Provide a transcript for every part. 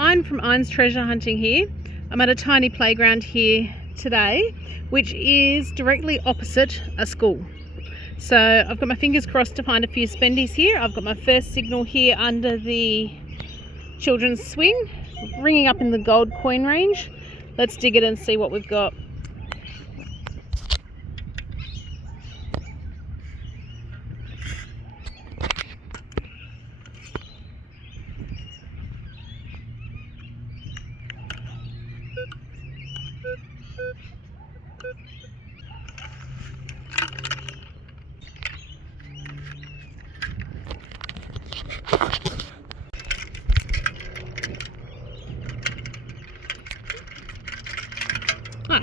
I'm from Iron's Treasure Hunting here. I'm at a tiny playground here today, which is directly opposite a school. So I've got my fingers crossed to find a few spendies here. I've got my first signal here under the children's swing, ringing up in the gold coin range. Let's dig it and see what we've got.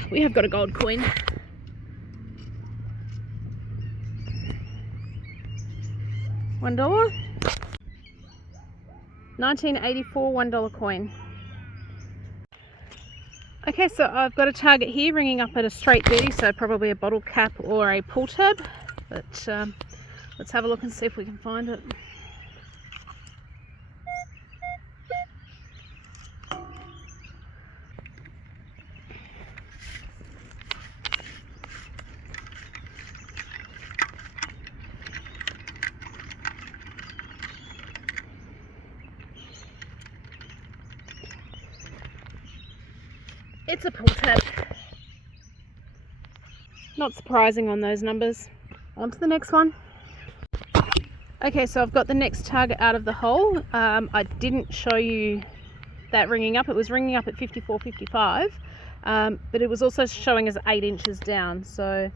We have got a gold coin. $1. 1984 $1 coin. Okay, so I've got a target here ringing up at a straight 30, so probably a bottle cap or a pull tab. But let's have a look and see if we can find it. It's a pull tab. Not surprising on those numbers. On to the next one. Okay, so I've got the next target out of the hole. I didn't show you that ringing up. It was ringing up at 54.55, but it was also showing us 8 inches down. So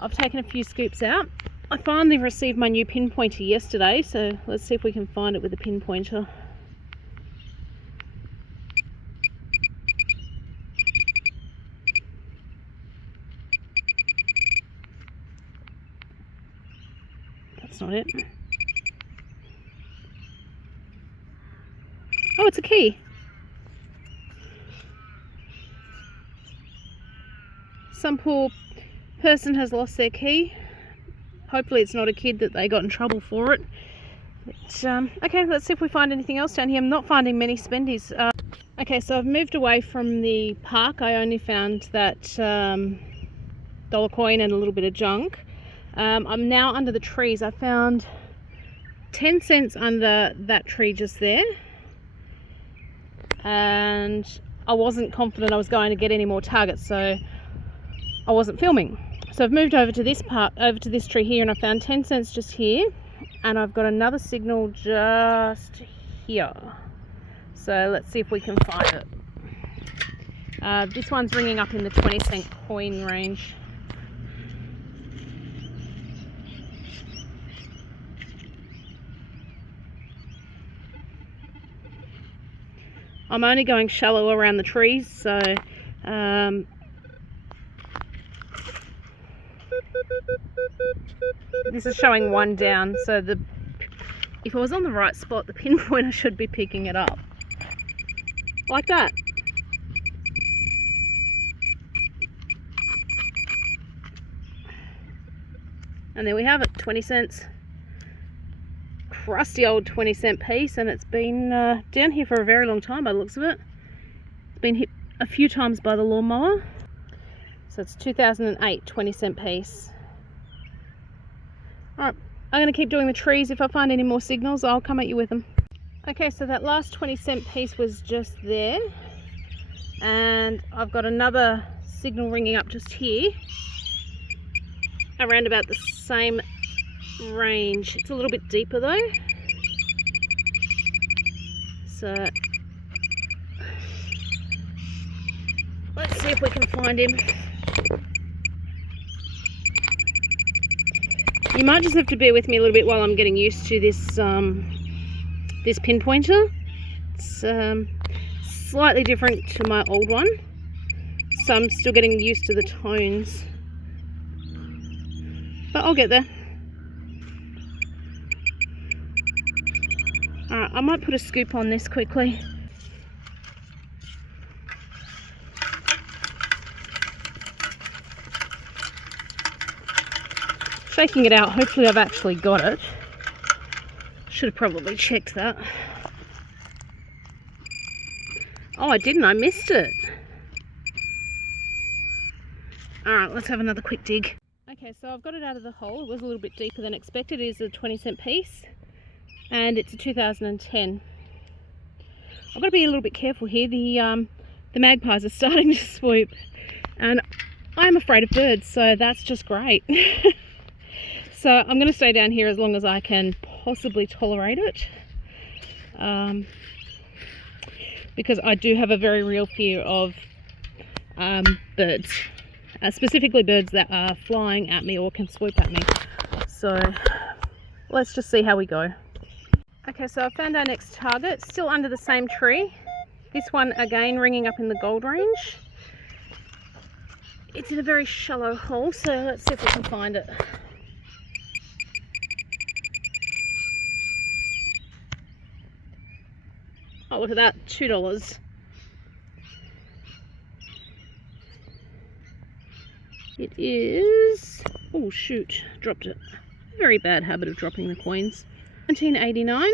I've taken a few scoops out. I finally received my new pinpointer yesterday, so let's see if we can find it with the pinpointer. That's not it. Oh, it's a key. Some poor person has lost their key. Hopefully it's not a kid that they got in trouble for it. But, okay, let's see if we find anything else down here. I'm not finding many spendies. Okay, so I've moved away from the park. I only found that dollar coin and a little bit of junk. I'm now under the trees. I found 10 cents under that tree just there, and I wasn't confident I was going to get any more targets, so I wasn't filming. So I've moved over to this part, over to this tree here, and I found 10 cents just here, and I've got another signal just here. So let's see if we can find it. This one's ringing up in the 20-cent coin range. I'm only going shallow around the trees, so this is showing 1 down, so if I was on the right spot, the pinpointer should be picking it up. Like that. And there we have it, 20 cents. Crusty old 20-cent piece, and it's been down here for a very long time by the looks of it. It's been hit a few times by the lawnmower. So it's 2008 20-cent piece. Alright, I'm going to keep doing the trees. If I find any more signals, I'll come at you with them. Okay, so that last 20-cent piece was just there, and I've got another signal ringing up just here, around about the same range. It's a little bit deeper though, so let's see if we can find him. You might just have to bear with me a little bit while I'm getting used to this this pinpointer. It's slightly different to my old one, so I'm still getting used to the tones, but I'll get there. Alright, I might put a scoop on this quickly. Shaking it out, hopefully I've actually got it. Should have probably checked that. Oh, I didn't. I missed it. Alright, let's have another quick dig. Okay, so I've got it out of the hole. It was a little bit deeper than expected. It is a 20-cent piece, and it's a 2010. I've got to be a little bit careful here. The magpies are starting to swoop, and I'm afraid of birds, so that's just great. So I'm going to stay down here as long as I can possibly tolerate it, because I do have a very real fear of birds. Specifically birds that are flying at me or can swoop at me. So let's just see how we go. Okay, so I found our next target, still under the same tree. This one again ringing up in the gold range. It's in a very shallow hole, so let's see if we can find it. Oh, look at that, $2. It is, oh shoot, dropped it. Very bad habit of dropping the coins. 1989,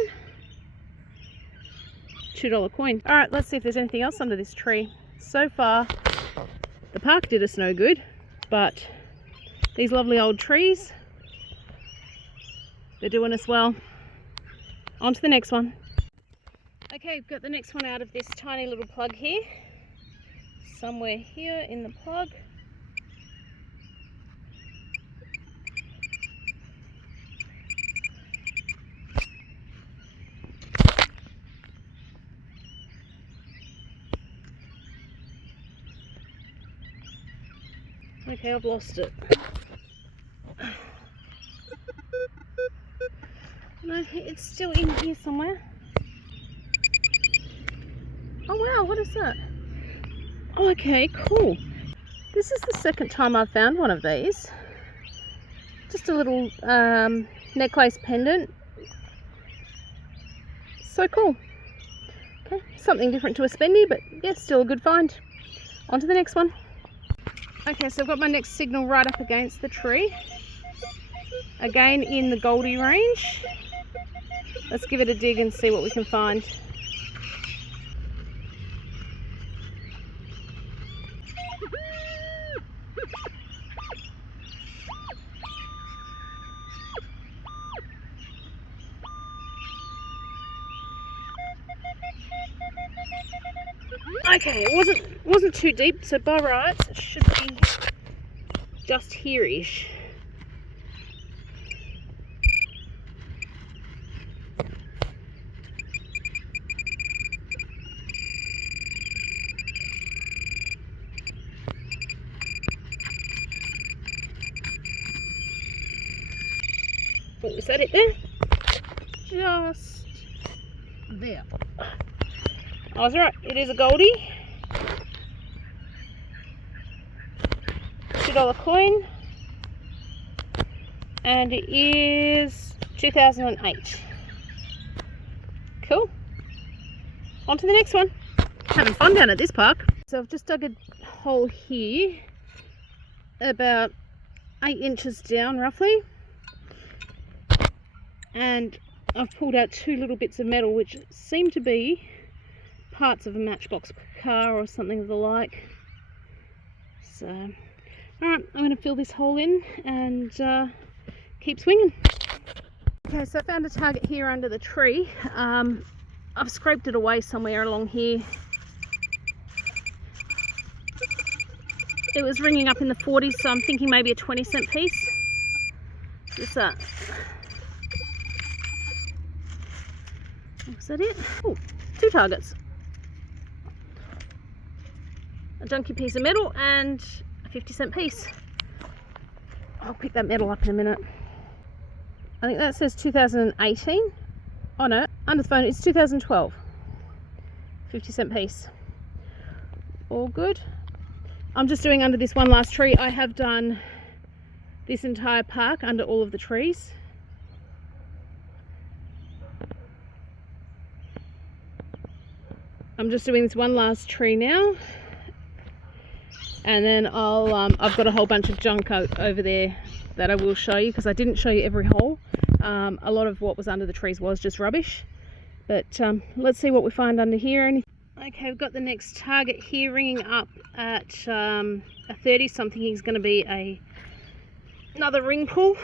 $2 coin. All right, let's see if there's anything else under this tree. So far, the park did us no good, but these lovely old trees, they're doing us well. On to the next one. Okay, got the next one out of this tiny little plug here. Somewhere here in the plug. Okay, I've lost it. No, it's still in here somewhere. Oh wow, what is that? Oh, okay, cool. This is the second time I've found one of these. Just a little necklace pendant. So cool. Okay, something different to a Spendy, but yeah, still a good find. On to the next one. Okay, so I've got my next signal right up against the tree. Again in the Goldie range. Let's give it a dig and see what we can find. Okay, it wasn't too deep, so by rights it should be just here-ish. Oh, is that it there? Just there. I was right, it is a Goldie. $2 coin. And it is 2008. Cool. On to the next one. Having fun down at this park. So I've just dug a hole here, about 8 inches down roughly. And I've pulled out 2 little bits of metal which seem to be parts of a Matchbox car or something of the like. So, alright, I'm going to fill this hole in and keep swinging. Okay, so I found a target here under the tree. I've scraped it away somewhere along here. It was ringing up in the 40s, so I'm thinking maybe a 20-cent piece. What's that? Was that it? Oh, 2 targets. A junky piece of metal and a 50-cent piece. I'll pick that metal up in a minute. I think that says 2018. Oh no, under the phone it's 2012. 50-cent piece. All good. I'm just doing under this one last tree. I have done this entire park under all of the trees. I'm just doing this one last tree now, and then I've got a whole bunch of junk over there that I will show you, because I didn't show you every hole. A lot of what was under the trees was just rubbish, but let's see what we find under here. Okay, we've got the next target here ringing up at a 30 something. He's going to be another ring pull.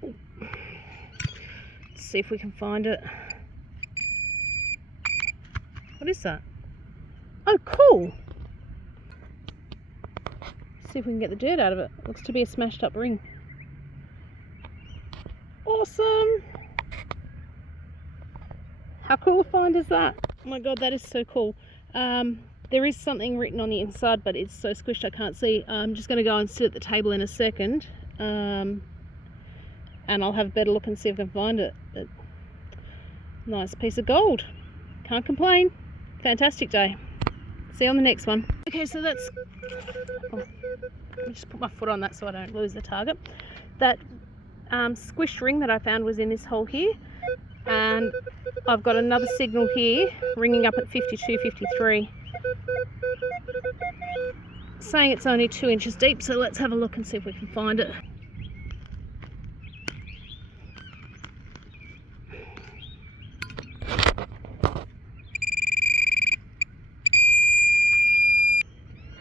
Let's see if we can find it. What is that? Oh, cool. See if we can get the dirt out of it. Looks to be a smashed up ring. Awesome. How cool a find is that? Oh my god, that is so cool. There is something written on the inside, but it's so squished I can't see. I'm just going to go and sit at the table in a second, and I'll have a better look and see if I can find it. But nice piece of gold. Can't complain. Fantastic day. See you on the next one. Okay, so that's... Oh, let me just put my foot on that so I don't lose the target. That squished ring that I found was in this hole here. And I've got another signal here ringing up at 52, 53, saying it's only 2 inches deep, so let's have a look and see if we can find it.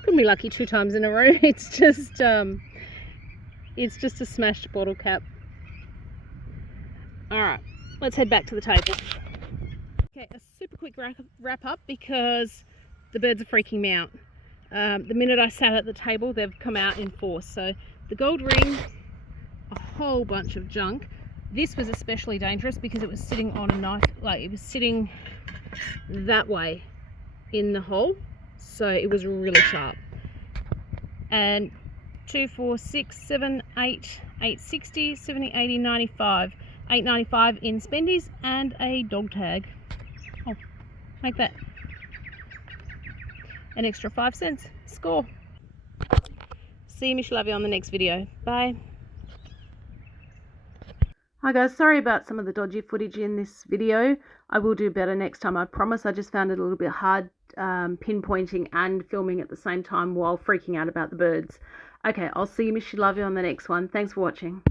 Couldn't be lucky 2 times in a row. It's just a smashed bottle cap. Alright, let's head back to the table. Okay, a super quick wrap up because the birds are freaking me out. The minute I sat at the table, they've come out in force. So the gold ring, a whole bunch of junk. This was especially dangerous because it was sitting on a knife, like it was sitting that way in the hole. So it was really sharp. And 2, 4, 6, 7, 8, 860, 70, 80, 95. 8.95 in Spendies and a dog tag. Oh, make that an extra 5 cents. Score. See you, Miss Lovey, on the next video. Bye. Hi guys, sorry about some of the dodgy footage in this video. I will do better next time, I promise. I just found it a little bit hard pinpointing and filming at the same time while freaking out about the birds. Okay, I'll see you, Miss Lovey, on the next one. Thanks for watching.